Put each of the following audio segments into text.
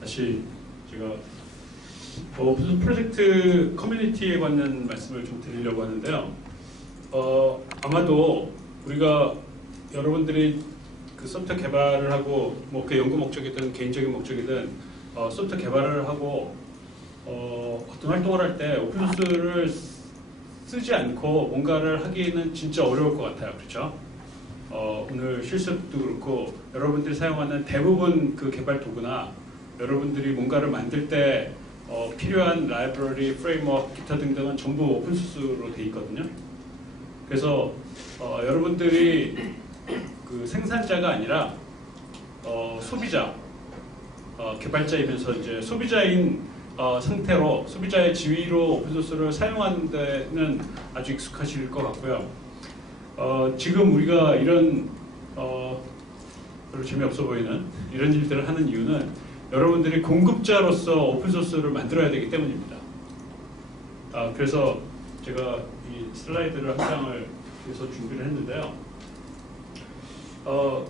다시 제가 무슨 프로젝트 커뮤니티에 관한 말씀을 좀 드리려고 하는데요. 아마도 우리가 여러분들이 그 소프트웨어 개발을 하고 뭐 그 연구 목적이든 개인적인 목적이든 소프트웨어 개발을 하고 어떤 활동을 할 때 오픈소스를 쓰지 않고 뭔가를 하기는 진짜 어려울 것 같아요. 그렇죠? 오늘 실습도 그렇고 여러분들이 사용하는 대부분 그 개발 도구나 여러분들이 뭔가를 만들 때 필요한 라이브러리, 프레임워크, 기타 등등은 전부 오픈소스로 돼 있거든요. 그래서 여러분들이 그 생산자가 아니라 소비자, 개발자이면서 이제 소비자인 상태로 소비자의 지위로 오픈소스를 사용하는 데는 아주 익숙하실 것 같고요. 지금 우리가 이런 별로 재미없어 보이는 이런 일들을 하는 이유는 여러분들이 공급자로서 오픈소스를 만들어야 되기 때문입니다. 그래서 제가 이 슬라이드를 한 장을 위해서 준비를 했는데요.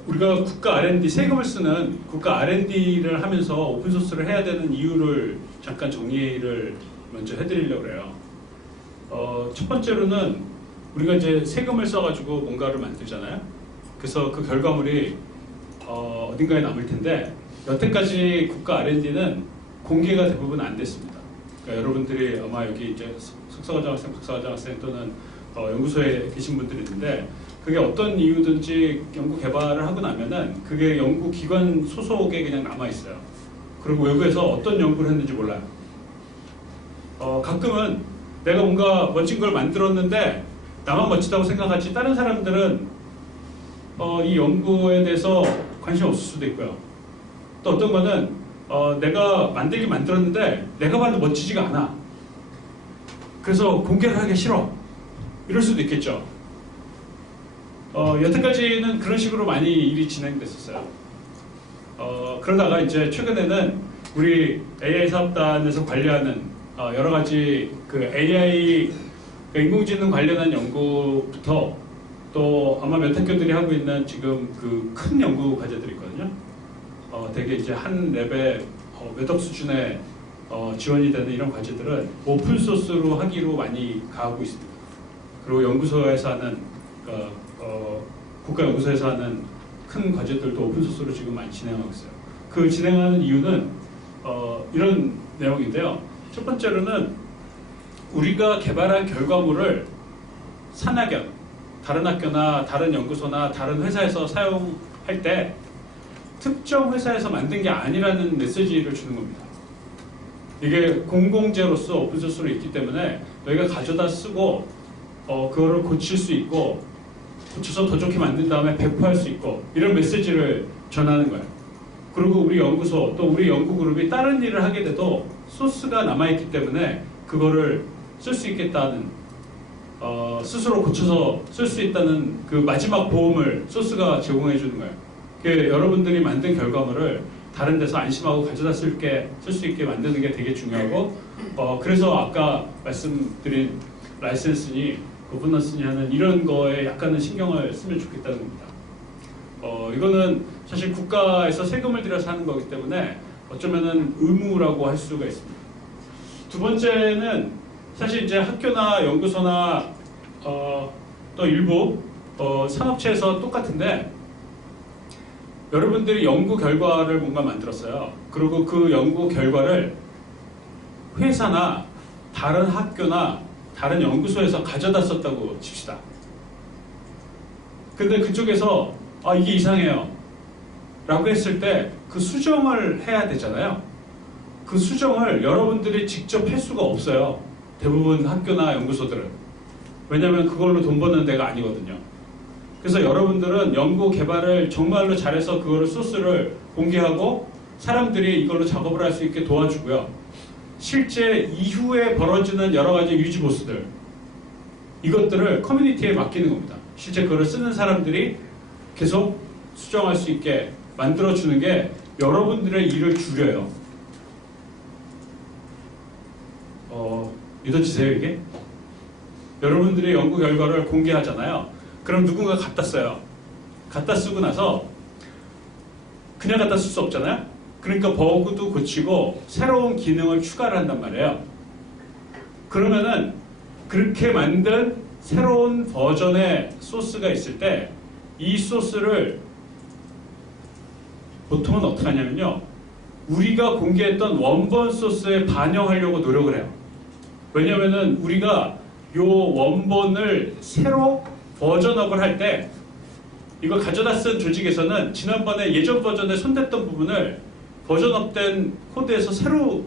우리가 국가 R&D, 세금을 쓰는 국가 R&D를 하면서 오픈소스를 해야 되는 이유를 잠깐 정리를 먼저 해드리려고 해요. 첫 번째로는 우리가 이제 세금을 써가지고 뭔가를 만들잖아요. 그래서 그 결과물이 어딘가에 남을 텐데 여태까지 국가 R&D는 공개가 대부분 안 됐습니다. 그러니까 여러분들이 아마 여기 이제 석사과정학생, 박사과정학생 또는 연구소에 계신 분들이 있는데 그게 어떤 이유든지 연구 개발을 하고 나면은 그게 연구기관 소속에 그냥 남아있어요. 그리고 외부에서 어떤 연구를 했는지 몰라요. 가끔은 내가 뭔가 멋진 걸 만들었는데 나만 멋지다고 생각하지 다른 사람들은 이 연구에 대해서 관심 없을 수도 있고요. 또 어떤 거는 내가 만들긴 만들었는데 내가 봐도 멋지지가 않아. 그래서 공개를 하기 싫어. 이럴 수도 있겠죠. 여태까지는 그런 식으로 많이 일이 진행됐었어요. 그러다가 이제 최근에는 우리 AI 사업단에서 관리하는 여러 가지 그 AI 인공지능 관련한 연구부터 또 아마 몇 학교들이 하고 있는 지금 그 큰 연구 과제들이 있거든요. 되게 이제 한 랩에 몇억 수준의 지원이 되는 이런 과제들은 오픈소스로 하기로 많이 가고 있습니다. 그리고 연구소에서 하는 국가연구소에서 하는 큰 과제들도 오픈소스로 지금 많이 진행하고 있어요. 그 진행하는 이유는 이런 내용인데요. 첫 번째로는 우리가 개발한 결과물을 산학연, 다른 학교나 다른 연구소나 다른 회사에서 사용할 때 특정 회사에서 만든 게 아니라는 메시지를 주는 겁니다. 이게 공공재로서 오픈소스로 있기 때문에 너희가 가져다 쓰고 그거를 고칠 수 있고 고쳐서 더 좋게 만든 다음에 배포할 수 있고 이런 메시지를 전하는 거예요. 그리고 우리 연구소 또 우리 연구그룹이 다른 일을 하게 돼도 소스가 남아있기 때문에 그거를 쓸 수 있겠다는 스스로 고쳐서 쓸 수 있다는 그 마지막 보험을 소스가 제공해 주는 거예요. 여러분들이 만든 결과물을 다른 데서 안심하고 가져다 쓸 수 있게 만드는 게 되게 중요하고 그래서 아까 말씀드린 라이센스니 거버넌스니 하는 이런 거에 약간은 신경을 쓰면 좋겠다는 겁니다. 이거는 사실 국가에서 세금을 들여서 하는 거기 때문에 어쩌면은 의무라고 할 수가 있습니다. 두 번째는 사실 이제 학교나 연구소나 또 일부 산업체에서 똑같은데 여러분들이 연구 결과를 뭔가 만들었어요. 그리고 그 연구 결과를 회사나 다른 학교나 다른 연구소에서 가져다 썼다고 칩시다. 근데 그쪽에서 이게 이상해요 라고 했을 때 그 수정을 해야 되잖아요. 그 수정을 여러분들이 직접 할 수가 없어요. 대부분 학교나 연구소들은. 왜냐하면 그걸로 돈 버는 데가 아니거든요. 그래서 여러분들은 연구 개발을 정말로 잘해서 그거를 소스를 공개하고 사람들이 이걸로 작업을 할 수 있게 도와주고요. 실제 이후에 벌어지는 여러 가지 유지보수들 이것들을 커뮤니티에 맡기는 겁니다. 실제 그걸 쓰는 사람들이 계속 수정할 수 있게 만들어주는 게 여러분들의 일을 줄여요. 믿어지세요 이게? 여러분들이 연구 결과를 공개하잖아요. 그럼 누군가 갖다 써요. 갖다 쓰고 나서 그냥 갖다 쓸 수 없잖아요. 그러니까 버그도 고치고 새로운 기능을 추가를 한단 말이에요. 그러면은 그렇게 만든 새로운 버전의 소스가 있을 때 이 소스를 보통은 어떻게 하냐면요. 우리가 공개했던 원본 소스에 반영하려고 노력을 해요. 왜냐면은 우리가 요 원본을 새로 버전업을 할 때 이거 가져다 쓴 조직에서는 지난번에 예전 버전에 손댔던 부분을 버전업된 코드에서 새로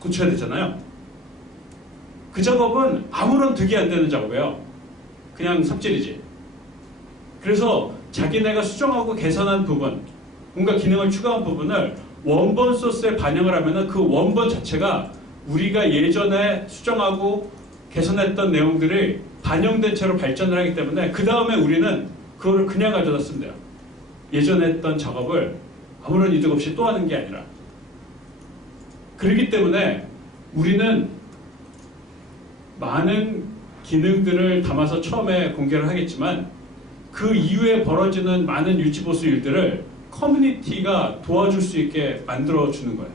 고쳐야 되잖아요. 그 작업은 아무런 득이 안 되는 작업이에요. 그냥 삽질이지. 그래서 자기네가 수정하고 개선한 부분, 뭔가 기능을 추가한 부분을 원본 소스에 반영을 하면은 그 원본 자체가 우리가 예전에 수정하고 개선했던 내용들이 반영된 채로 발전을 하기 때문에 그 다음에 우리는 그거를 그냥 가져다 쓰면 돼요. 예전에 했던 작업을 아무런 이득 없이 또 하는 게 아니라. 그렇기 때문에 우리는 많은 기능들을 담아서 처음에 공개를 하겠지만 그 이후에 벌어지는 많은 유지보수 일들을 커뮤니티가 도와줄 수 있게 만들어주는 거예요.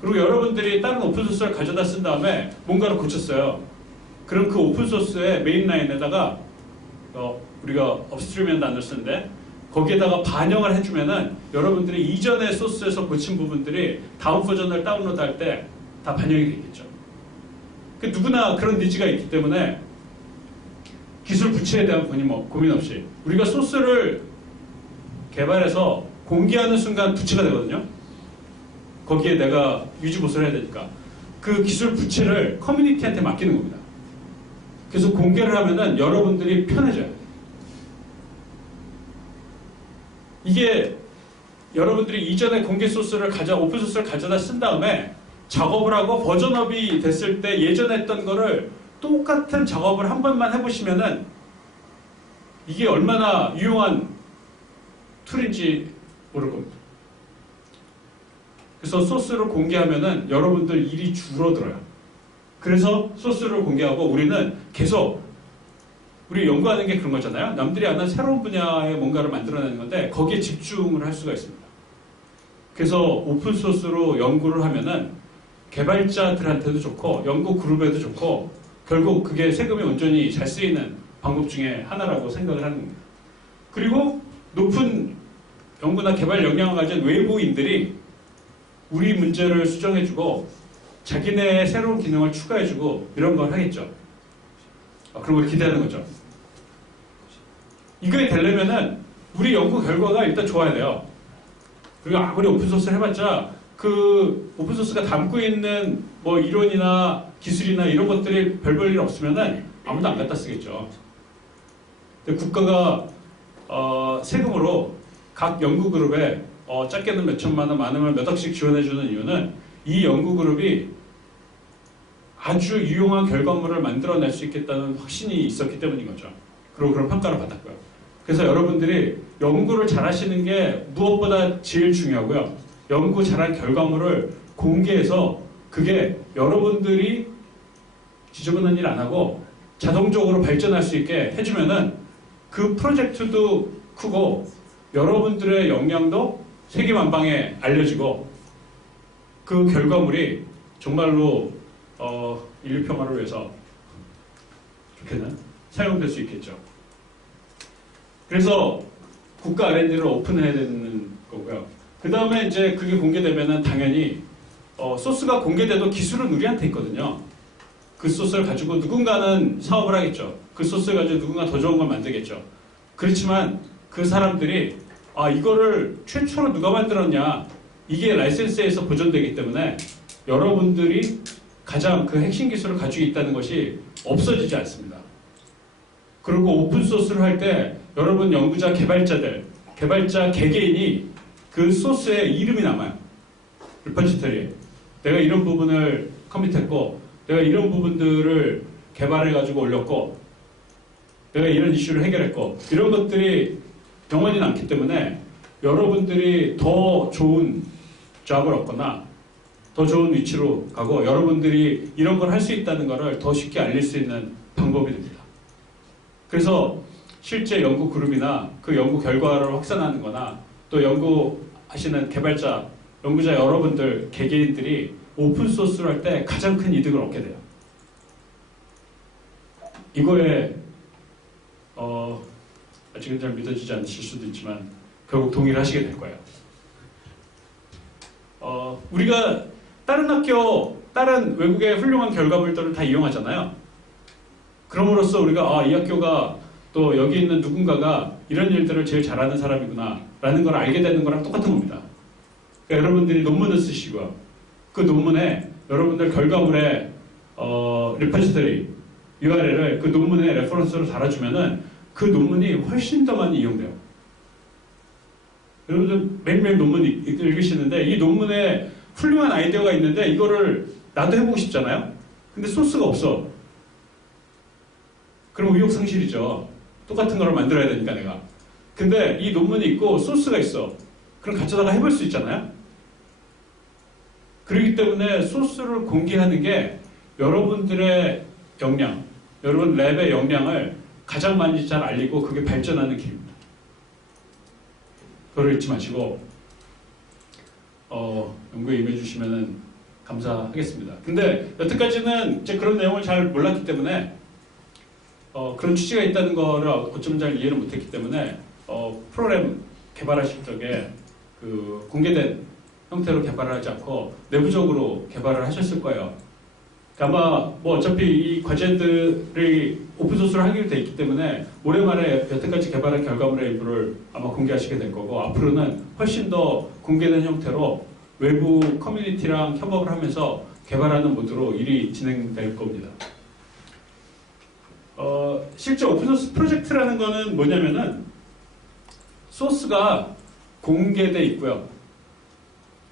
그리고 여러분들이 다른 오픈소스를 가져다 쓴 다음에 뭔가를 고쳤어요. 그럼 그 오픈소스의 메인 라인에다가 우리가 업스트림이라는 단어를 쓰는데 거기에다가 반영을 해주면은 여러분들이 이전의 소스에서 고친 부분들이 다음 버전을 다운로드할 때 다 반영이 되겠죠. 누구나 그런 니즈가 있기 때문에 기술 부채에 대한 고민 없이 우리가 소스를 개발해서 공개하는 순간 부채가 되거든요. 거기에 내가 유지보수를 해야 되니까 그 기술 부채를 커뮤니티한테 맡기는 겁니다. 그래서 공개를 하면은 여러분들이 편해져요. 이게 여러분들이 이전에 공개 소스를 오픈 소스를 가져다 쓴 다음에 작업을 하고 버전업이 됐을 때 예전에 했던 거를 똑같은 작업을 한 번만 해보시면은 이게 얼마나 유용한 툴인지 모를 겁니다. 그래서 소스를 공개하면은 여러분들 일이 줄어들어요. 그래서 소스를 공개하고 우리는 계속 우리 연구하는 게 그런 거잖아요. 남들이 안 한 새로운 분야의 뭔가를 만들어내는 건데 거기에 집중을 할 수가 있습니다. 그래서 오픈 소스로 연구를 하면은 개발자들한테도 좋고 연구 그룹에도 좋고 결국 그게 세금이 온전히 잘 쓰이는 방법 중에 하나라고 생각을 하는 겁니다. 그리고 높은 연구나 개발 역량을 가진 외부인들이 우리 문제를 수정해주고 자기네의 새로운 기능을 추가해주고 이런 걸 하겠죠. 그런 걸 기대하는 거죠. 이게 되려면은 우리 연구 결과가 일단 좋아야 돼요. 그리고 아무리 오픈소스를 해봤자 그 오픈소스가 담고 있는 뭐 이론이나 기술이나 이런 것들이 별 볼 일 없으면은 아무도 안 갖다 쓰겠죠. 근데 국가가 세금으로 각 연구그룹에 작게는 몇 천만 원, 많으면 몇 억씩 지원해주는 이유는 이 연구그룹이 아주 유용한 결과물을 만들어낼 수 있겠다는 확신이 있었기 때문인 거죠. 그리고 그런 평가를 받았고요. 그래서 여러분들이 연구를 잘 하시는 게 무엇보다 제일 중요하고요. 연구 잘한 결과물을 공개해서 그게 여러분들이 지저분한 일 안 하고 자동적으로 발전할 수 있게 해주면은 그 프로젝트도 크고 여러분들의 역량도 세계만방에 알려지고 그 결과물이 정말로 인류 평화를 위해서 좋게는 사용될 수 있겠죠. 그래서 국가 R&D를 오픈해야 되는 거고요. 그 다음에 이제 그게 공개되면은 당연히 소스가 공개돼도 기술은 우리한테 있거든요. 그 소스를 가지고 누군가는 사업을 하겠죠. 그 소스를 가지고 누군가 더 좋은 걸 만들겠죠. 그렇지만 그 사람들이 이거를 최초로 누가 만들었냐 이게 라이센스에서 보존되기 때문에 여러분들이 가장 그 핵심 기술을 가지고 있다는 것이 없어지지 않습니다. 그리고 오픈소스를 할 때 여러분 연구자, 개발자 개개인이 그 소스에 이름이 남아요. 리퍼지터리에. 내가 이런 부분을 커밋했고 내가 이런 부분들을 개발해가지고 올렸고 내가 이런 이슈를 해결했고 이런 것들이 영원히 남기 때문에 여러분들이 더 좋은 잡을 얻거나 더 좋은 위치로 가고 여러분들이 이런 걸 할 수 있다는 것을 더 쉽게 알릴 수 있는 방법이 됩니다. 그래서 실제 연구 그룹이나 그 연구 결과를 확산하는 거나 또 연구하는 하시는 개발자, 연구자 여러분들, 개개인들이 오픈소스를 할 때 가장 큰 이득을 얻게 돼요. 이거에 아직은 잘 믿어지지 않으실 수도 있지만 결국 동의를 하시게 될 거예요. 우리가 다른 학교, 다른 외국의 훌륭한 결과물들을 다 이용하잖아요. 그럼으로써 우리가 이 학교가 또 여기 있는 누군가가 이런 일들을 제일 잘하는 사람이구나 라는 걸 알게 되는 거랑 똑같은 겁니다. 그러니까 여러분들이 논문을 쓰시고요. 그 논문에 여러분들 결과물에 리퍼지터리 URL을 그 논문에 레퍼런스로 달아주면은 그 논문이 훨씬 더 많이 이용돼요. 여러분들 매일매일 논문 읽으시는데 이 논문에 훌륭한 아이디어가 있는데 이거를 나도 해보고 싶잖아요. 근데 소스가 없어. 그럼 의욕상실이죠. 똑같은 거를 만들어야 되니까 내가. 근데 이 논문이 있고 소스가 있어. 그럼 가져다가 해볼 수 있잖아요. 그렇기 때문에 소스를 공개하는 게 여러분들의 역량, 여러분 랩의 역량을 가장 많이 잘 알리고 그게 발전하는 길입니다. 그걸 잊지 마시고 연구에 임해 주시면 감사하겠습니다. 근데 여태까지는 이제 그런 내용을 잘 몰랐기 때문에 그런 취지가 있다는 거를 어쩌면 잘 이해를 못했기 때문에 프로그램 개발하실 적에 그 공개된 형태로 개발을 하지 않고 내부적으로 개발을 하셨을 거예요. 아마 뭐 어차피 이 과제들이 오픈소스로 하기로 돼 있기 때문에 올해 말에 여태까지 개발한 결과물의 일부를 아마 공개하시게 될 거고 앞으로는 훨씬 더 공개된 형태로 외부 커뮤니티랑 협업을 하면서 개발하는 모드로 일이 진행될 겁니다. 실제 오픈소스 프로젝트라는 거는 뭐냐면은 소스가 공개돼 있고요.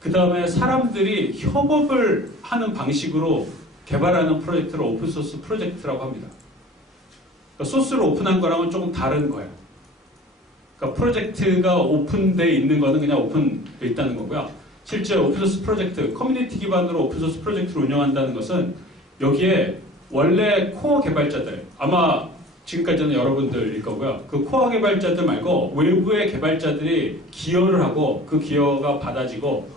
그 다음에 사람들이 협업을 하는 방식으로 개발하는 프로젝트를 오픈소스 프로젝트라고 합니다. 그러니까 소스를 오픈한 거랑은 조금 다른 거예요. 그러니까 프로젝트가 오픈되어 있는 거는 그냥 오픈되어 있다는 거고요. 실제 오픈소스 프로젝트, 커뮤니티 기반으로 오픈소스 프로젝트를 운영한다는 것은 여기에 원래 코어 개발자들, 아마 지금까지는 여러분들일 거고요. 그 코어 개발자들 말고 외부의 개발자들이 기여를 하고 그 기여가 받아지고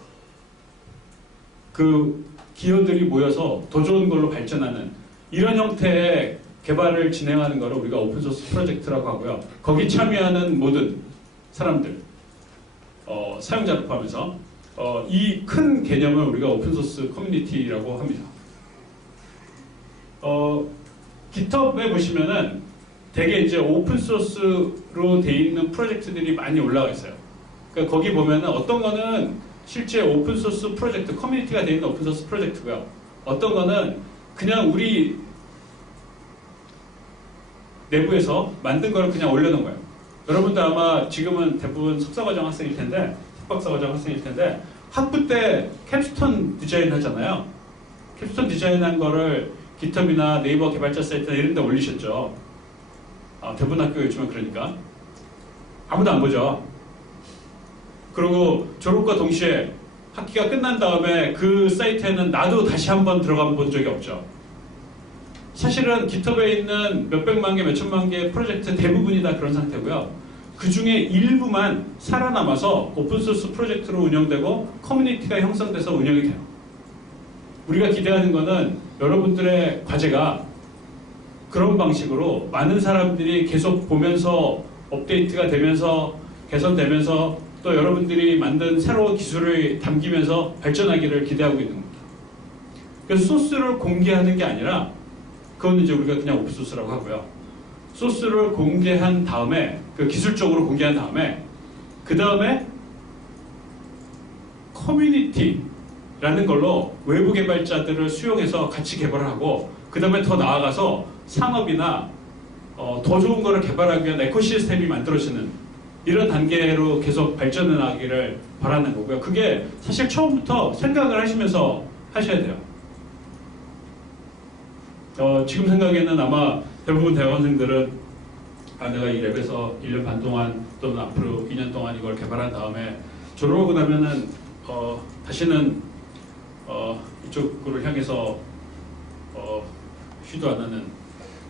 그 기여들이 모여서 더 좋은 걸로 발전하는 이런 형태의 개발을 진행하는 것을 우리가 오픈소스 프로젝트라고 하고요. 거기 참여하는 모든 사람들, 사용자를 포함해서 이 큰 개념을 우리가 오픈소스 커뮤니티라고 합니다. GitHub에 보시면은 되게 이제 오픈소스로 돼 있는 프로젝트들이 많이 올라와 있어요. 그러니까 거기 보면은 어떤 거는 실제 오픈소스 프로젝트, 커뮤니티가 되어 있는 오픈소스 프로젝트고요. 어떤 거는 그냥 우리 내부에서 만든 거를 그냥 올려놓은 거예요. 여러분들 아마 지금은 대부분 석사과정 학생일 텐데, 석박사과정 학생일 텐데, 학부 때 캡스톤 디자인 하잖아요. 캡스톤 디자인한 거를 깃허브나 네이버 개발자 사이트나 이런 데 올리셨죠. 대부분 학교 요즘은 그러니까. 아무도 안 보죠. 그리고 졸업과 동시에 학기가 끝난 다음에 그 사이트에는 나도 다시 한번 들어가 본 적이 없죠. 사실은 깃허브에 있는 몇백만 개, 몇천만 개의 프로젝트 대부분이 다 그런 상태고요. 그 중에 일부만 살아남아서 오픈소스 프로젝트로 운영되고 커뮤니티가 형성돼서 운영이 돼요. 우리가 기대하는 거는 여러분들의 과제가 그런 방식으로 많은 사람들이 계속 보면서 업데이트가 되면서 개선되면서 또 여러분들이 만든 새로운 기술을 담기면서 발전하기를 기대하고 있는 겁니다. 그래서 소스를 공개하는 게 아니라 그건 이제 우리가 그냥 오픈소스라고 하고요. 소스를 공개한 다음에 그 기술적으로 공개한 다음에 그 다음에 커뮤니티라는 걸로 외부 개발자들을 수용해서 같이 개발을 하고 그 다음에 더 나아가서 산업이나 더 좋은 거를 개발하기 위한 에코시스템이 만들어지는 이런 단계로 계속 발전해 나가기를 바라는 거고요. 그게 사실 처음부터 생각을 하시면서 하셔야 돼요. 지금 생각에는 아마 대부분 대학원생들은 내가 이 랩에서 1년 반 동안 또는 앞으로 2년 동안 이걸 개발한 다음에 졸업하고 나면은 다시는 이쪽으로 향해서 쉬도 안 하는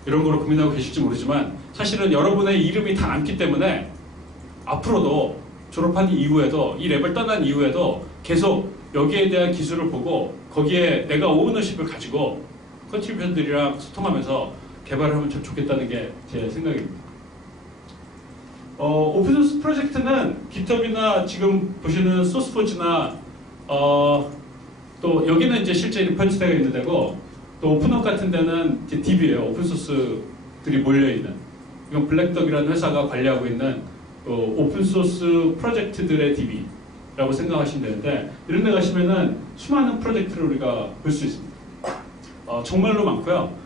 이런 거로 고민하고 계실지 모르지만 사실은 여러분의 이름이 다 남기 때문에 앞으로도 졸업한 이후에도 이 랩을 떠난 이후에도 계속 여기에 대한 기술을 보고 거기에 내가 오너십을 가지고 컨트리뷰션들이랑 소통하면서 개발을 하면 참 좋겠다는 게 제 생각입니다. 오픈소스 프로젝트는 GitHub이나 지금 보시는 소스포지나 또 여기는 이제 실제 리퍼지터가 있는 데고 또 오픈업 같은 데는 이제 DB예요. 오픈소스들이 몰려있는. 이건 블랙덕이라는 회사가 관리하고 있는 오픈소스 프로젝트들의 DB라고 생각하시면 되는데 이런 데 가시면은 수많은 프로젝트를 우리가 볼 수 있습니다. 정말로 많고요.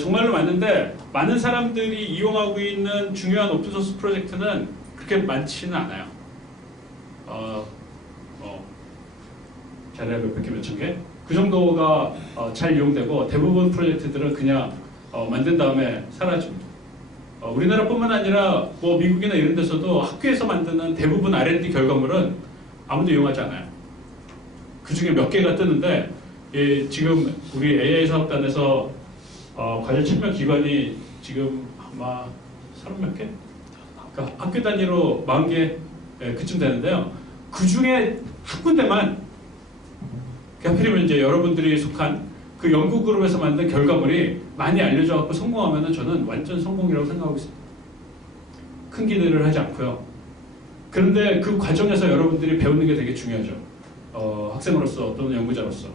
정말로 많은데 많은 사람들이 이용하고 있는 중요한 오픈소스 프로젝트는 그렇게 많지는 않아요. 자리에 몇백 개, 몇천 개? 그 정도가 잘 이용되고 대부분 프로젝트들은 그냥 만든 다음에 사라집니다. 우리나라뿐만 아니라 뭐 미국이나 이런 데서도 학교에서 만드는 대부분 R&D 결과물은 아무도 이용하지 않아요. 그 중에 몇 개가 뜨는데 지금 우리 AI 사업단에서 과제 참여 기관이 지금 아마 30몇 개? 그러니까 학교 단위로 40개 그쯤 되는데요. 그 중에 한 군데만 하필이면 이제 여러분들이 속한 그 연구 그룹에서 만든 결과물이 많이 알려져 갖고 성공하면은 저는 완전 성공이라고 생각하고 있습니다. 큰 기대를 하지 않고요. 그런데 그 과정에서 여러분들이 배우는 게 되게 중요하죠. 학생으로서 또는 연구자로서.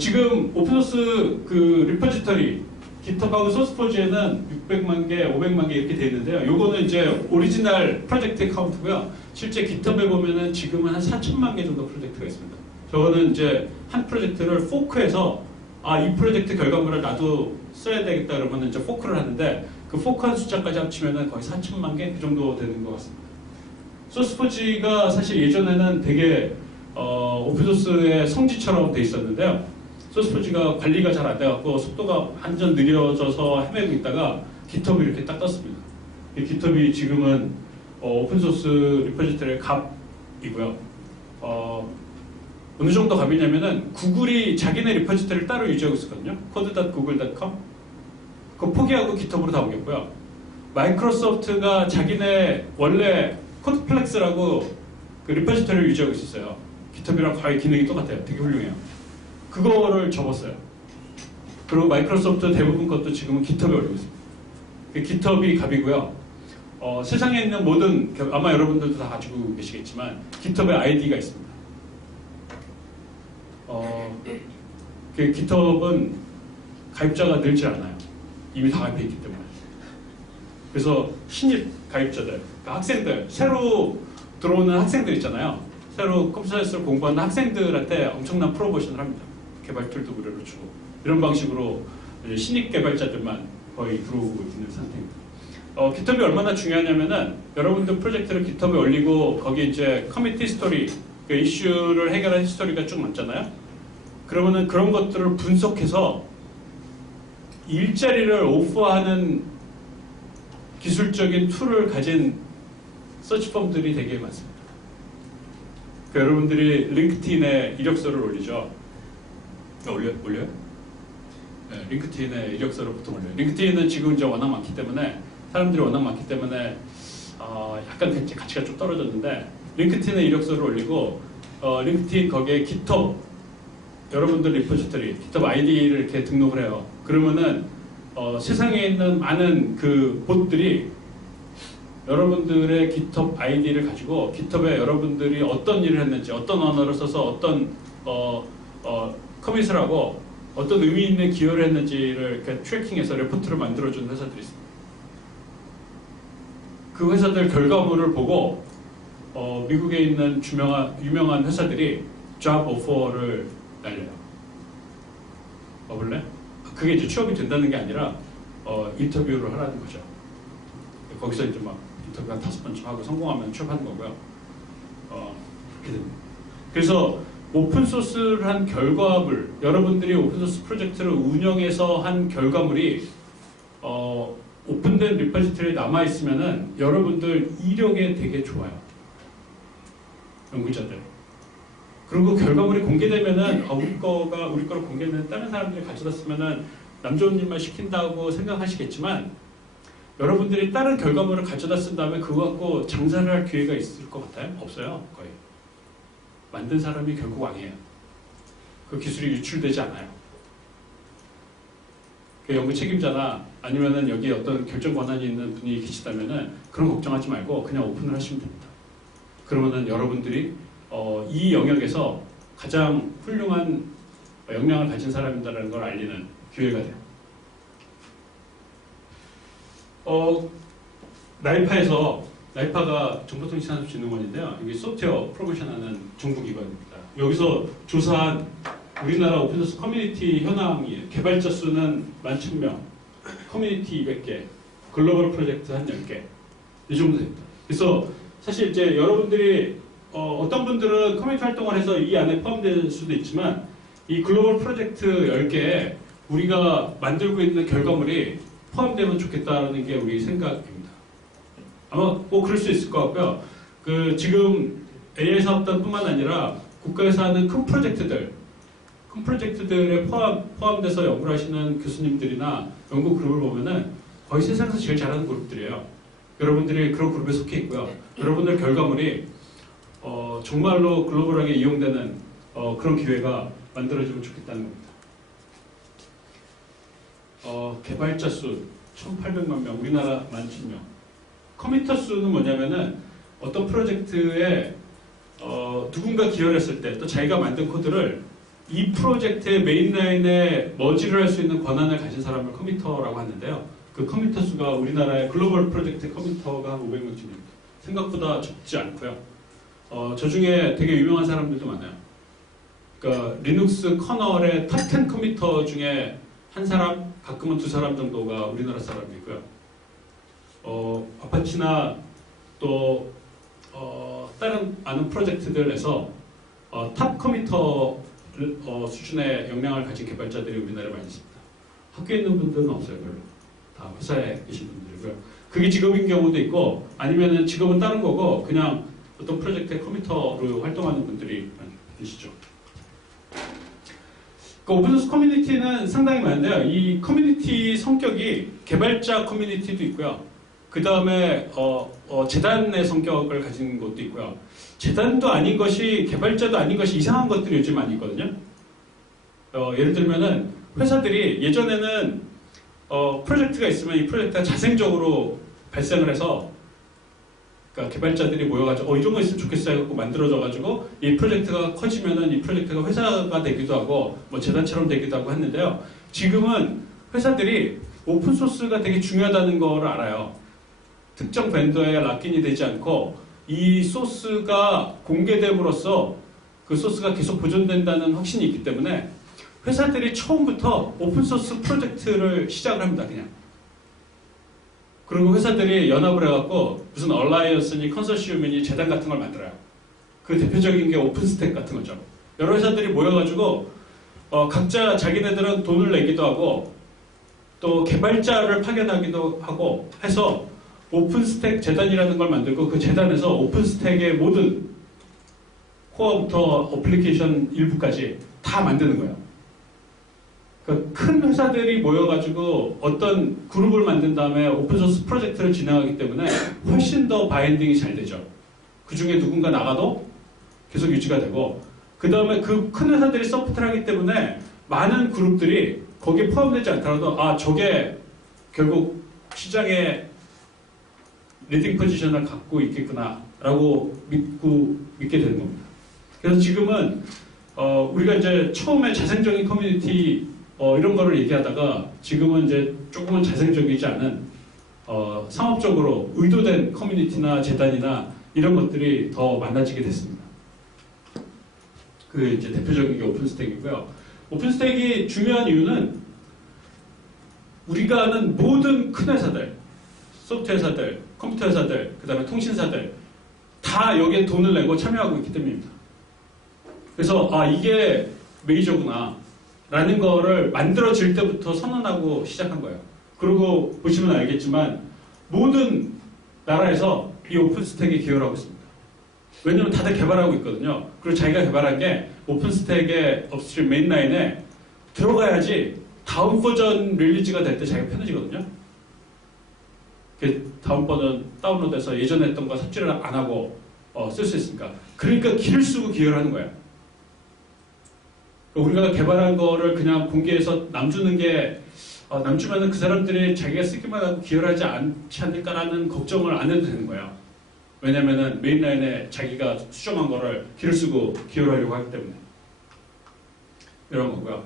지금 오픈소스 그 리포지터리 GitHub하고 소스포지에는 600만 개, 500만 개 이렇게 돼 있는데요. 요거는 이제 오리지널 프로젝트 카운트고요. 실제 GitHub에 보면은 지금은 한 4천만 개 정도 프로젝트가 있습니다. 저거는 이제 한 프로젝트를 포크해서 이 프로젝트 결과물을 나도 써야 되겠다 그러면 이제 포크를 하는데 그 포크한 숫자까지 합치면은 거의 4천만 개 그 정도 되는 것 같습니다. 소스포지가 사실 예전에는 되게 오픈소스의 성지처럼 돼 있었는데요. 소스포지가 관리가 잘 안 돼갖고 속도가 완전 느려져서 헤매고 있다가 GitHub이 이렇게 딱 떴습니다. 이 GitHub이 지금은 오픈소스 리포지터리의 갑이고요. 어느 정도 갑이냐면은 구글이 자기네 리포지터리를 따로 유지하고 있었거든요. code.google.com 그거 포기하고 GitHub으로 다 옮겼고요. 마이크로소프트가 자기네 원래 코드플렉스라고 그 리포지터리를 유지하고 있었어요. GitHub이랑 거의 기능이 똑같아요. 되게 훌륭해요. 그거를 접었어요. 그리고 마이크로소프트 대부분 것도 지금은 GitHub에 올리고 있습니다. GitHub이 갑이고요. 세상에 있는 모든, 아마 여러분들도 다 가지고 계시겠지만 GitHub에 아이디가 있습니다. GitHub은 가입자가 늘지 않아요. 이미 다 가입해 있기 때문에. 그래서 신입 가입자들, 그러니까 학생들, 새로 들어오는 학생들 있잖아요. 새로 컴퓨터 사이언스를 공부하는 학생들한테 엄청난 프로모션을 합니다. 개발 툴도 무료로 주고 이런 방식으로 신입 개발자들만 거의 들어오고 있는 상태입니다. GitHub이 얼마나 중요하냐면은 여러분들 프로젝트를 GitHub에 올리고 거기 이제 커뮤니티 스토리, 그 이슈를 해결한 히스토리가 쭉 많잖아요. 그러면은 그런 것들을 분석해서 일자리를 오퍼하는 기술적인 툴을 가진 서치펌들이 되게 많습니다. 그러니까 여러분들이 링크드인에 이력서를 올리죠. 올려요? 네, 링크드인에 이력서를 보통 올려요. 링크드인은 지금 이제 워낙 많기 때문에 사람들이 워낙 많기 때문에 약간 가치가 좀 떨어졌는데 링크드인에 이력서를 올리고 링크드인 거기에 GitHub 여러분들 리포지터리 GitHub 아이디를 이렇게 등록을 해요. 그러면은 세상에 있는 많은 그 봇들이 여러분들의 GitHub 아이디를 가지고 GitHub에 여러분들이 어떤 일을 했는지 어떤 언어를 써서 어떤 커밋을 하고 어떤 의미 있는 기여를 했는지를 이렇게 트래킹해서 레포트를 만들어주는 회사들이 있습니다. 그 회사들 결과물을 보고 미국에 있는 유명한 회사들이 job offer를 날려요. 와볼래? 그게 이제 취업이 된다는 게 아니라 인터뷰를 하라는 거죠. 거기서 이제 막 인터뷰 한 5번쯤 하고 성공하면 취업하는 거고요. 그렇게 됩니다. 그래서 오픈소스를 한 결과물, 여러분들이 오픈소스 프로젝트를 운영해서 한 결과물이 오픈된 리포지터리에 남아있으면은 여러분들 이력에 되게 좋아요. 연구자들. 그리고 결과물이 공개되면은 우리 거로 공개되면 다른 사람들이 가져다 쓰면은 남 좋은 일만 시킨다고 생각하시겠지만 여러분들이 다른 결과물을 가져다 쓴 다음에 그거 갖고 장사를 할 기회가 있을 것 같아요? 없어요. 거의. 만든 사람이 결국 왕이에요. 그 기술이 유출되지 않아요. 그 연구 책임자나 아니면은 여기 어떤 결정 권한이 있는 분이 계시다면은 그런 걱정하지 말고 그냥 오픈을 하시면 됩니다. 그러면은 여러분들이 이 영역에서 가장 훌륭한 역량을 가진 사람이다라는 걸 알리는 기회가 돼요. 나이파가 정보통신산업진흥원인데요. 여기 소프트웨어 프로모션하는 정부기관입니다. 여기서 조사한 우리나라 오픈소스 커뮤니티 현황이 개발자 수는 11,000명, 커뮤니티 200개, 글로벌 프로젝트 한 10개 이 정도 됩니다. 그래서 사실 이제 여러분들이 어떤 분들은 커뮤니티 활동을 해서 이 안에 포함될 수도 있지만 이 글로벌 프로젝트 10개에 우리가 만들고 있는 결과물이 포함되면 좋겠다는 게 우리 생각입니다. 아마 꼭 그럴 수 있을 것 같고요. 지금 AI 사업단뿐만 아니라 국가에서 하는 큰 프로젝트들에 포함돼서 연구를 하시는 교수님들이나 연구 그룹을 보면은 거의 세상에서 제일 잘하는 그룹들이에요. 여러분들이 그런 그룹에 속해 있고요. 여러분들 결과물이 정말로 글로벌하게 이용되는 그런 기회가 만들어지면 좋겠다는 겁니다. 개발자 수 1,800만 명, 우리나라 11,000명. 커미터 수는 뭐냐면은 어떤 프로젝트에 누군가 기여를 했을 때 또 자기가 만든 코드를 이 프로젝트의 메인라인에 머지를 할 수 있는 권한을 가진 사람을 커미터라고 하는데요. 그 커미터 수가 우리나라의 글로벌 프로젝트 커미터가 한 500명 정도입니다. 생각보다 적지 않고요. 저 중에 되게 유명한 사람들도 많아요. 그러니까 리눅스 커널의 탑 10 커미터 중에 한 사람, 가끔은 두 사람 정도가 우리나라 사람이고요. 아파치나 또 다른 아는 프로젝트들에서 탑 커미터 수준의 역량을 가진 개발자들이 우리나라에 많이 있습니다. 학교에 있는 분들은 없어요, 별로. 다 회사에 계신 분들이고요. 그게 직업인 경우도 있고 아니면은 직업은 다른 거고 그냥 어떤 프로젝트의 커미터로 활동하는 분들이 계시죠. 오픈소스 커뮤니티는 상당히 많은데요. 이 커뮤니티 성격이 개발자 커뮤니티도 있고요. 그 다음에 재단의 성격을 가진 것도 있고요. 재단도 아닌 것이 개발자도 아닌 것이 이상한 것들이 요즘 많이 있거든요. 예를 들면은 회사들이 예전에는 프로젝트가 있으면 이 프로젝트가 자생적으로 발생을 해서 그러니까 개발자들이 모여가지고 이런 거 있으면 좋겠어요 해갖고 만들어져가지고 이 프로젝트가 커지면은 이 프로젝트가 회사가 되기도 하고 뭐 재단처럼 되기도 하고 했는데요. 지금은 회사들이 오픈소스가 되게 중요하다는 걸 알아요. 특정 벤더에 락인이 되지 않고 이 소스가 공개됨으로써 그 소스가 계속 보존된다는 확신이 있기 때문에 회사들이 처음부터 오픈소스 프로젝트를 시작을 합니다. 그냥. 그리고 회사들이 연합을 해갖고 무슨 얼라이언스니 컨소시엄이니 재단 같은 걸 만들어요. 그 대표적인 게 오픈스택 같은 거죠. 여러 회사들이 모여가지고 각자 자기네들은 돈을 내기도 하고 또 개발자를 파견하기도 하고 해서 오픈스택 재단이라는 걸 만들고 그 재단에서 오픈스택의 모든 코어부터 어플리케이션 일부까지 다 만드는 거예요. 그러니까 큰 회사들이 모여가지고 어떤 그룹을 만든 다음에 오픈소스 프로젝트를 진행하기 때문에 훨씬 더 바인딩이 잘 되죠. 그 중에 누군가 나가도 계속 유지가 되고 그 다음에 그 큰 회사들이 서포트를 하기 때문에 많은 그룹들이 거기에 포함되지 않더라도 저게 결국 시장에 리딩 포지션을 갖고 있겠구나 라고 믿게 되는 겁니다. 그래서 지금은 우리가 이제 처음에 자생적인 커뮤니티 이런 거를 얘기하다가 지금은 이제 조금은 자생적이지 않은 상업적으로 의도된 커뮤니티나 재단이나 이런 것들이 더 많아지게 됐습니다. 그 이제 대표적인 게 오픈스택이고요. 오픈스택이 중요한 이유는 우리가 아는 모든 큰 회사들, 소프트웨어 회사들, 컴퓨터 회사들, 그 다음에 통신사들 다 여기에 돈을 내고 참여하고 있기 때문입니다. 그래서 이게 메이저구나 라는 거를 만들어질 때부터 선언하고 시작한 거예요. 그리고 보시면 알겠지만 모든 나라에서 이 오픈스택에 기여를 하고 있습니다. 왜냐면 다들 개발하고 있거든요. 그리고 자기가 개발한 게 오픈스택의 업스트림 메인라인에 들어가야지 다음 버전 릴리즈가 될 때 자기가 편해지거든요. 다음 버전 다운로드해서 예전에 했던 거 삽질을 안 하고 쓸 수 있으니까. 그러니까 기를 쓰고 기여를 하는 거야. 우리가 개발한 거를 그냥 공개해서 남주는 게 남주면은 그 사람들이 자기가 쓰기만 하고 기여를 하지 않지 않을까라는 걱정을 안 해도 되는 거예요. 왜냐면은 메인라인에 자기가 수정한 거를 기를 쓰고 기여를 하려고 하기 때문에. 이런 거고요.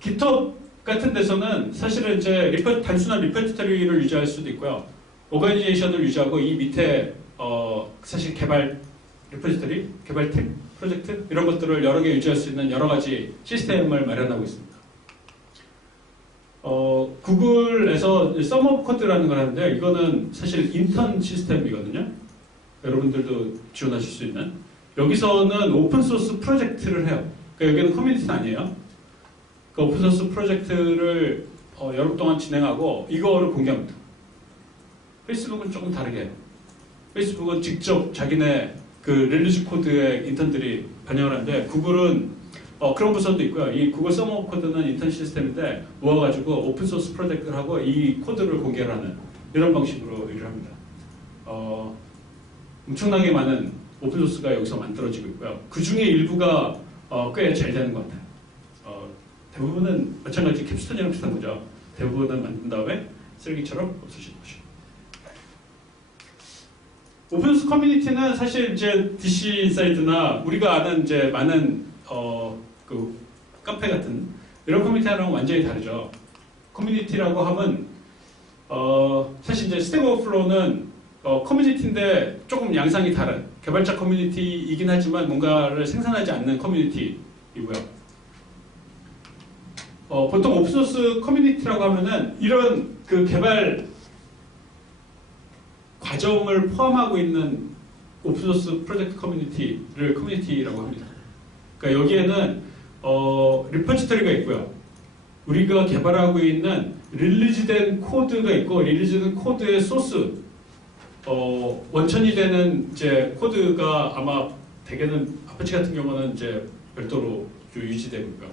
GitHub 같은 데서는 사실은 이제 단순한 리포지터리를 유지할 수도 있고요. 오거니제이션을 유지하고 이 밑에 사실 개발 리포지터리, 개발팀, 프로젝트 이런 것들을 여러 개 유지할 수 있는 여러 가지 시스템을 마련하고 있습니다. 구글에서 서머 코드라는 걸 하는데 이거는 사실 인턴 시스템이거든요. 여러분들도 지원하실 수 있는. 여기서는 오픈소스 프로젝트를 해요. 그러니까 여기는 커뮤니티는 아니에요. 그 오픈소스 프로젝트를 여름 동안 진행하고 이거를 공개합니다. 페이스북은 조금 다르게 해요. 페이스북은 직접 자기네 그 릴리즈 코드의 인턴들이 반영을 하는데 구글은 그런 부서도 있고요. 이 구글 서머 코드는 인턴 시스템인데 모아가지고 오픈소스 프로젝트를 하고 이 코드를 공개를 하는 이런 방식으로 일을 합니다. 엄청나게 많은 오픈소스가 여기서 만들어지고 있고요. 그 중에 일부가 꽤 잘 되는 것 같아요. 대부분은 마찬가지 캡스톤이랑 비슷한 거죠. 대부분은 만든 다음에 쓰레기처럼 없어지는 거죠. 오픈소스 커뮤니티는 사실 이제 DC 인사이드나 우리가 아는 이제 많은 그 카페 같은 이런 커뮤니티랑 완전히 다르죠. 커뮤니티라고 하면 사실 이제 스택 오버플로우는 커뮤니티인데 조금 양상이 다른 개발자 커뮤니티이긴 하지만 뭔가를 생산하지 않는 커뮤니티이고요. 보통 오픈소스 커뮤니티라고 하면은 이런 그 개발 과정을 포함하고 있는 오픈소스 프로젝트 커뮤니티를 커뮤니티라고 합니다. 그러니까 여기에는 리포지터리가 있고요. 우리가 개발하고 있는 릴리즈된 코드가 있고 릴리즈된 코드의 소스 원천이 되는 이제 코드가 아마 대개는 아파치 같은 경우는 이제 별도로 유지되고 있고요.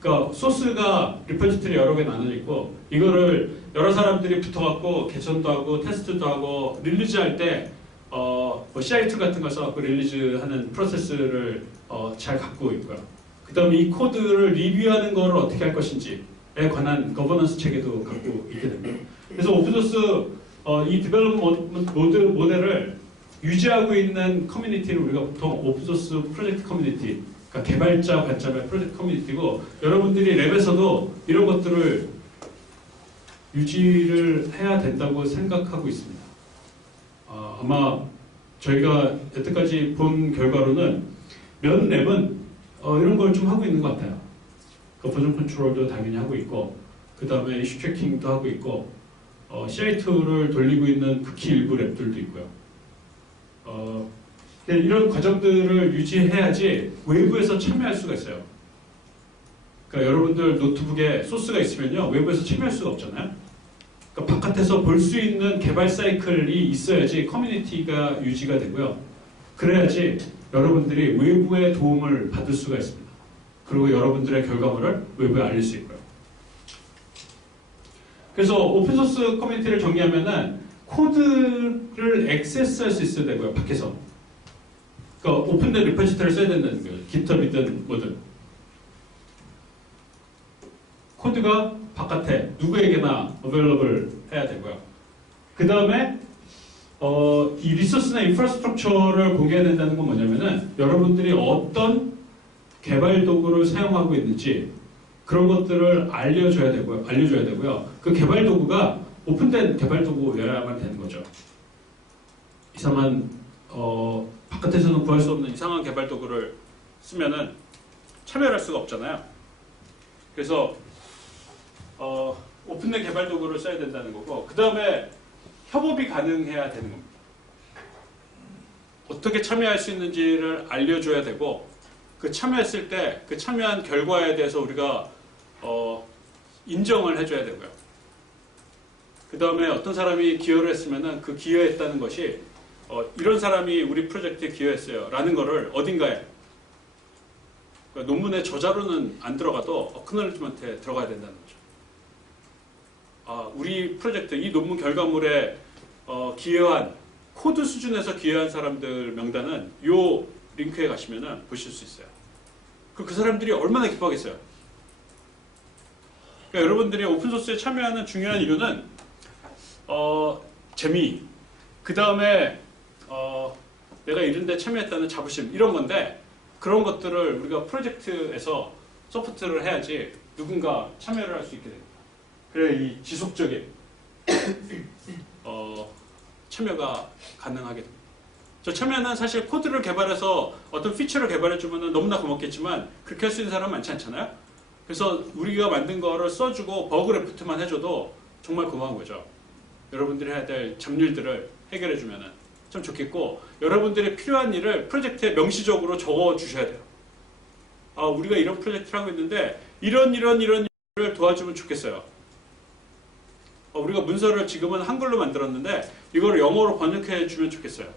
그러니까 소스가 리포지터리 여러 개 나눠져 있고 이거를 여러 사람들이 붙어갖고 개선도 하고 테스트도 하고 릴리즈할 때 뭐 CI2 같은 걸 써갖고 릴리즈하는 프로세스를 잘 갖고 있고요. 그 다음에 이 코드를 리뷰하는 거를 어떻게 할 것인지에 관한 거버넌스 체계도 갖고 있게 됩니다. 그래서 오픈소스 이 디벨롭먼트 모델을 유지하고 있는 커뮤니티를 우리가 보통 오픈소스 프로젝트 커뮤니티, 그러니까 개발자 관점의 프로젝트 커뮤니티고 여러분들이 랩에서도 이런 것들을 유지를 해야 된다고 생각하고 있습니다. 아마 저희가 여태까지 본 결과로는 몇 랩은 이런 걸 좀 하고 있는 것 같아요. 그 버전 컨트롤도 당연히 하고 있고 그 다음에 이슈 트래킹도 하고 있고 CI2를 돌리고 있는 극히 일부 랩들도 있고요. 이런 과정들을 유지해야지 외부에서 참여할 수가 있어요. 그러니까 여러분들 노트북에 소스가 있으면요 외부에서 참여할 수가 없잖아요. 그러니까 바깥에서 볼 수 있는 개발 사이클이 있어야지 커뮤니티가 유지가 되고요. 그래야지 여러분들이 외부의 도움을 받을 수가 있습니다. 그리고 여러분들의 결과물을 외부에 알릴 수 있고요. 그래서 오픈소스 커뮤니티를 정리하면은 코드를 액세스할 수 있어야 되고요. 밖에서. 그러니까 오픈된 리포지터리를 써야 된다는 거예요. GitHub이든 뭐든. 코드가 바깥에 누구에게나 available 해야 되고요. 그 다음에 이 리소스나 인프라스트럭처를 공개해야 된다는 건 뭐냐면은 여러분들이 어떤 개발 도구를 사용하고 있는지 그런 것들을 알려줘야 되고요. 그 개발 도구가 오픈된 개발 도구여야만 되는 거죠. 이상한 바깥에서는 구할 수 없는 이상한 개발 도구를 쓰면은 참여할 수가 없잖아요. 그래서 오픈된 개발 도구를 써야 된다는 거고 그 다음에 협업이 가능해야 되는 겁니다. 어떻게 참여할 수 있는지를 알려줘야 되고 그 참여했을 때 그 참여한 결과에 대해서 우리가 인정을 해줘야 되고요. 그 다음에 어떤 사람이 기여를 했으면은 그 기여했다는 것이 이런 사람이 우리 프로젝트에 기여했어요 라는 거를 어딘가에 그러니까 논문의 저자로는 안 들어가도 어크놀리지먼트에 들어가야 된다는 거죠. 우리 프로젝트 이 논문 결과물에 기여한 코드 수준에서 기여한 사람들 명단은 요 링크에 가시면은 보실 수 있어요. 그 사람들이 얼마나 기뻐하겠어요. 그러니까 여러분들이 오픈소스에 참여하는 중요한 이유는 재미, 그 다음에 내가 이런 데 참여했다는 자부심 이런 건데, 그런 것들을 우리가 프로젝트에서 서포트를 해야지 누군가 참여를 할 수 있게 됩니다. 그래 이 지속적인 참여가 가능하게 됩니다. 저 참여는 사실 코드를 개발해서 어떤 피처를 개발해주면 너무나 고맙겠지만 그렇게 할 수 있는 사람은 많지 않잖아요. 그래서 우리가 만든 거를 써주고 버그 레포트만 해줘도 정말 고마운 거죠. 여러분들이 해야 될 잡일들을 해결해주면 참 좋겠고, 여러분들이 필요한 일을 프로젝트에 명시적으로 적어주셔야 돼요. 우리가 이런 프로젝트를 하고 있는데 이런 일을 도와주면 좋겠어요. 우리가 문서를 지금은 한글로 만들었는데 이거를 영어로 번역해 주면 좋겠어요.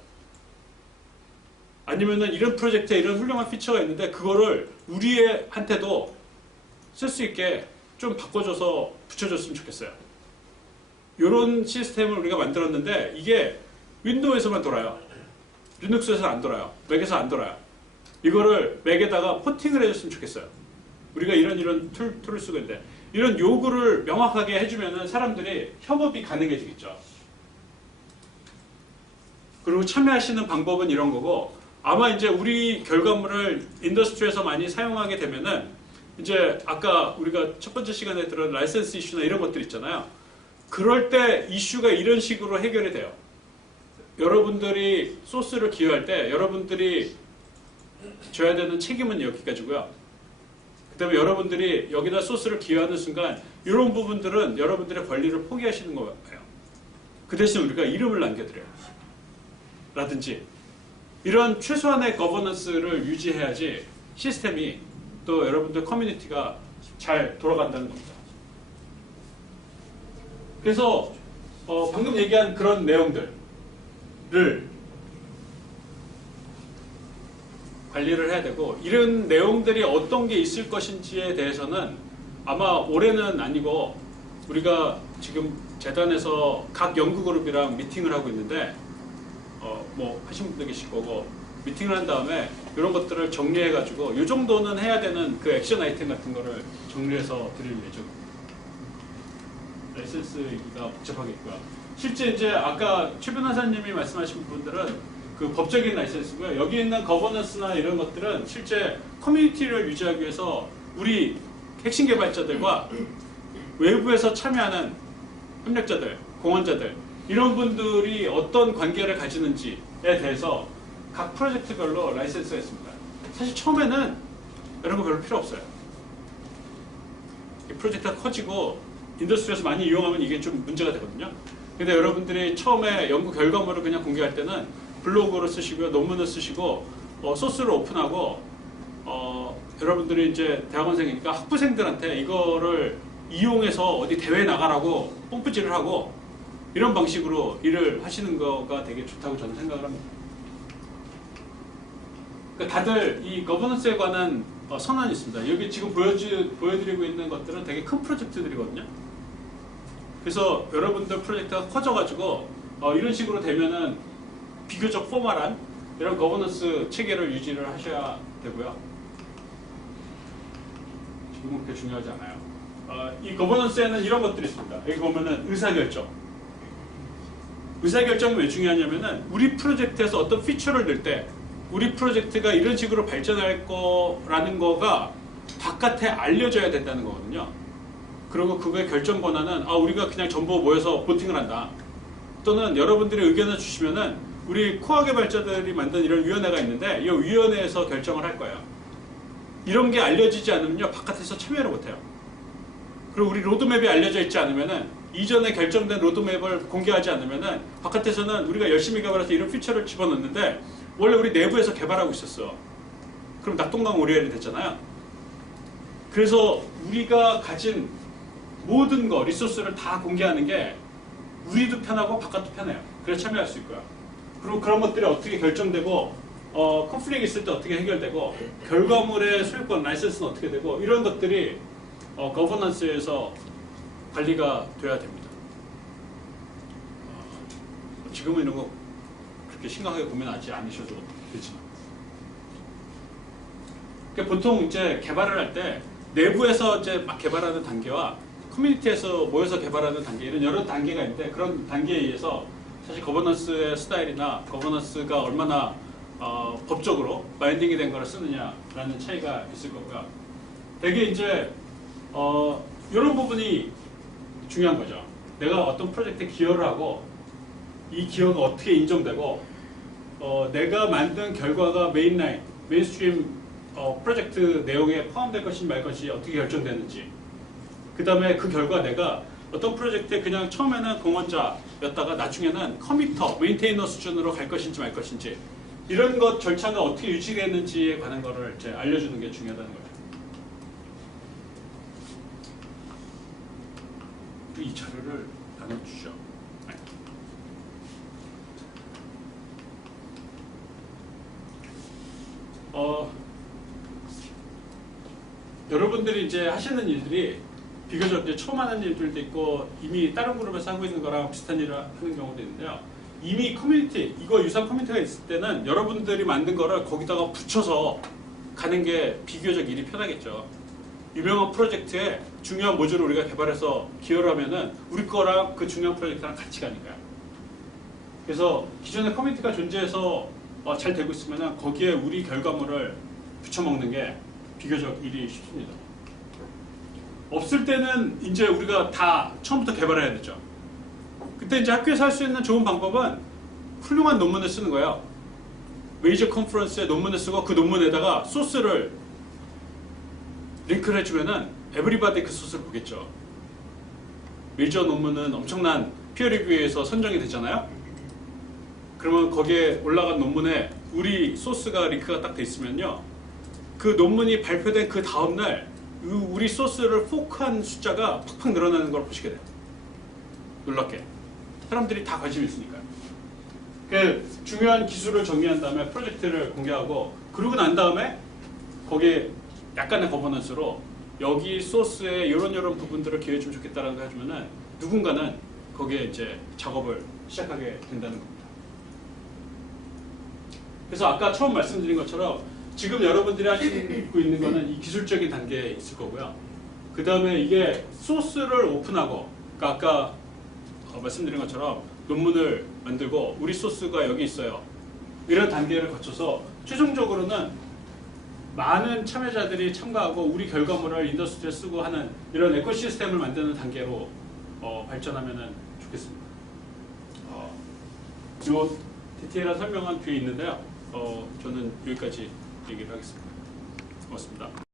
아니면은 이런 프로젝트에 이런 훌륭한 피처가 있는데 그거를 우리한테도 쓸 수 있게 좀 바꿔줘서 붙여줬으면 좋겠어요. 이런 시스템을 우리가 만들었는데 이게 윈도우에서만 돌아요. 리눅스에서는 안 돌아요. 맥에서 안 돌아요. 이거를 맥에다가 포팅을 해줬으면 좋겠어요. 우리가 이런 툴을 쓰고 있는데 이런 요구를 명확하게 해주면 사람들이 협업이 가능해지겠죠. 그리고 참여하시는 방법은 이런 거고, 아마 이제 우리 결과물을 인더스트리에서 많이 사용하게 되면은 이제 아까 우리가 첫 번째 시간에 들은 라이센스 이슈나 이런 것들 있잖아요. 그럴 때 이슈가 이런 식으로 해결이 돼요. 여러분들이 소스를 기여할 때 여러분들이 져야 되는 책임은 여기까지고요. 그 다음에 여러분들이 여기다 소스를 기여하는 순간 이런 부분들은 여러분들의 권리를 포기하시는 거예요. 그 대신 우리가 이름을 남겨드려요. 라든지 이런 최소한의 거버넌스를 유지해야지 시스템이 또 여러분들 커뮤니티가 잘 돌아간다는 겁니다. 그래서 방금 얘기한 그런 내용들을 관리를 해야 되고, 이런 내용들이 어떤 게 있을 것인지에 대해서는 아마 올해는 아니고 우리가 지금 재단에서 각 연구그룹이랑 미팅을 하고 있는데 뭐 하신 분도 계실 거고, 미팅을 한 다음에 이런 것들을 정리해 가지고 이 정도는 해야 되는 그 액션 아이템 같은 거를 정리해서 드릴 예정입니다. 라이센스 얘기가 복잡하겠고요. 실제 이제 아까 최 변호사님이 말씀하신 부분들은 그 법적인 라이센스고요. 여기 있는 거버넌스나 이런 것들은 실제 커뮤니티를 유지하기 위해서 우리 핵심 개발자들과 외부에서 참여하는 협력자들, 공헌자들 이런 분들이 어떤 관계를 가지는지에 대해서 각 프로젝트별로 라이센스가 있습니다. 사실 처음에는 이런 거 별로 필요 없어요. 이 프로젝트가 커지고 인더스트리에서 많이 이용하면 이게 좀 문제가 되거든요. 근데 여러분들이 처음에 연구 결과물을 그냥 공개할 때는 블로그로 쓰시고요, 논문을 쓰시고 소스를 오픈하고 여러분들이 이제 대학원생이니까 학부생들한테 이거를 이용해서 어디 대회 나가라고 pom프질을 하고 이런 방식으로 일을 하시는 거가 되게 좋다고 저는 생각을 합니다. 그러니까 다들 이 거버넌스에 관한 선언이 있습니다. 여기 지금 보여드리고 있는 것들은 되게 큰 프로젝트들이거든요. 그래서 여러분들 프로젝트가 커져가지고 이런 식으로 되면은 비교적 포멀한 이런 거버넌스 체계를 유지를 하셔야 되고요. 지금은 그렇게 중요하지 않아요. 이 거버넌스에는 이런 것들이 있습니다. 여기 보면은 의사결정. 의사결정이 왜 중요하냐면은 우리 프로젝트에서 어떤 피처를 낼 때 우리 프로젝트가 이런 식으로 발전할 거라는 거가 바깥에 알려져야 된다는 거거든요. 그리고 그거의 결정 권한은 우리가 그냥 전부 모여서 보팅을 한다. 또는 여러분들이 의견을 주시면은 우리 코어 개발자들이 만든 이런 위원회가 있는데 이 위원회에서 결정을 할 거예요. 이런 게 알려지지 않으면요 바깥에서 참여를 못해요. 그리고 우리 로드맵이 알려져 있지 않으면은 이전에 결정된 로드맵을 공개하지 않으면은 바깥에서는 우리가 열심히 개발해서 이런 피처를 집어넣는데 원래 우리 내부에서 개발하고 있었어. 그럼 낙동강 오리알이 됐잖아요. 그래서 우리가 가진 모든 거 리소스를 다 공개하는 게 우리도 편하고 바깥도 편해요. 그래서 참여할 수 있고요. 그리고 그런 것들이 어떻게 결정되고 컨플릭트 있을 때 어떻게 해결되고 결과물의 소유권 라이센스는 어떻게 되고 이런 것들이 거버넌스에서 관리가 돼야 됩니다. 지금은 이런 거 그렇게 심각하게 고민하지 않으셔도 되지만. 그러니까 보통 이제 개발을 할 때 내부에서 이제 막 개발하는 단계와 커뮤니티에서 모여서 개발하는 단계, 이런 여러 단계가 있는데, 그런 단계에 의해서 사실 거버넌스의 스타일이나 거버넌스가 얼마나 법적으로 바인딩이 된 거를 쓰느냐라는 차이가 있을 거고요. 되게 이제 이런 부분이 중요한 거죠. 내가 어떤 프로젝트에 기여를 하고 이 기여가 어떻게 인정되고 내가 만든 결과가 메인스트림 프로젝트 내용에 포함될 것인지 말 것인지 어떻게 결정되는지, 그 다음에 그 결과 내가 어떤 프로젝트에 그냥 처음에는 공헌자였다가 나중에는 커미터, 메인테이너 수준으로 갈 것인지 말 것인지, 이런 것 절차가 어떻게 유지되는지에 관한 거를 이제 알려주는 게 중요하다는 거죠. 이 자료를 나눠주죠. 네. 여러분들이 이제 하시는 일들이 비교적 이제 처음 하는 일들도 있고 이미 다른 그룹에서 하고 있는 거랑 비슷한 일을 하는 경우도 있는데요. 이미 커뮤니티, 이거 유사 커뮤니티가 있을 때는 여러분들이 만든 거를 거기다가 붙여서 가는 게 비교적 일이 편하겠죠. 유명한 프로젝트에 중요한 모듈을 우리가 개발해서 기여를 하면은 우리 거랑 그 중요한 프로젝트랑 같이 가니까요. 그래서 기존에 커뮤니티가 존재해서 잘 되고 있으면은 거기에 우리 결과물을 붙여먹는 게 비교적 일이 쉽습니다. 없을 때는 이제 우리가 다 처음부터 개발해야 되죠. 그때 이제 학교에서 할 수 있는 좋은 방법은 훌륭한 논문을 쓰는 거예요. 메이저 컨퍼런스에 논문을 쓰고 그 논문에다가 소스를 링크를 해주면은 에브리바디 그 소스를 보겠죠. 메이저 논문은 엄청난 피어 리뷰에서 선정이 되잖아요. 그러면 거기에 올라간 논문에 우리 소스가 링크가 딱 돼 있으면요, 그 논문이 발표된 그 다음날 우리 소스를 포크한 숫자가 팍팍 늘어나는 걸 보시게 돼요. 놀랍게. 사람들이 다 관심이 있으니까요. 그 중요한 기술을 정리한 다음에 프로젝트를 공개하고, 그러고 난 다음에 거기에 약간의 거버넌스로 여기 소스에 이런 부분들을 기여해주면 좋겠다라는 거 해주면은 누군가는 거기에 이제 작업을 시작하게 된다는 겁니다. 그래서 아까 처음 말씀드린 것처럼 지금 여러분들이 하시고 있는 거는 이 기술적인 단계에 있을 거고요. 그 다음에 이게 소스를 오픈하고, 그러니까 아까 말씀드린 것처럼 논문을 만들고 우리 소스가 여기 있어요. 이런 단계를 거쳐서 최종적으로는 많은 참여자들이 참가하고 우리 결과물을 인더스트리에 쓰고 하는 이런 에코시스템을 만드는 단계로 발전하면 좋겠습니다. 이 디테일한 설명은 뒤에 있는데요. 저는 여기까지 얘기를 하겠습니다. 고맙습니다.